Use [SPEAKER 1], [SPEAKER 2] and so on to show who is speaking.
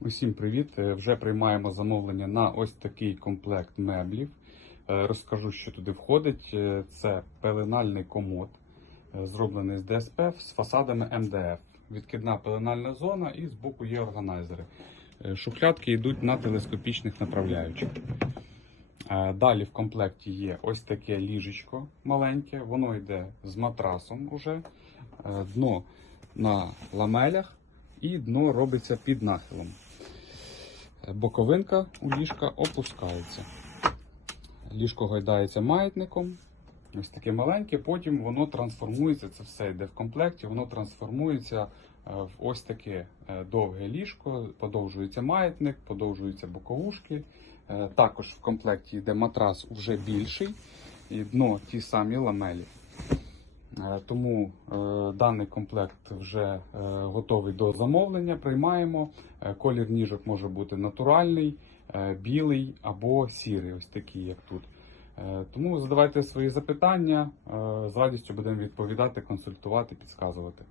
[SPEAKER 1] Усім привіт! Е, Вже приймаємо замовлення на ось такий комплект меблів. Е, Розкажу, що туди входить. Е, Це пеленальний комод, зроблений з ДСП з фасадами МДФ. Відкидна пеленальна зона і збоку є органайзери. Шухлядки йдуть на телескопічних направляючих. Далі в комплекті є ось таке ліжечко маленьке, воно йде з матрасом уже. Дно на ламелях і дно робиться під нахилом. Боковинка у ліжка опускається. Ліжко гойдається маятником. Ось таке маленьке, потім воно трансформується, це все йде в комплекті, воно трансформується е, в ось таке е, довге ліжко, подовжується маятник, подовжуються боковушки. Е, Також в комплекті йде матрас вже більший, і дно ті самі ламелі. Е, Тому е, даний комплект вже е, готовий до замовлення. Приймаємо. Колір ніжок може бути натуральний, білий або сірий, ось такий, як тут. Тому задавайте свої запитання. З радістю будемо відповідати, консультувати, підказувати.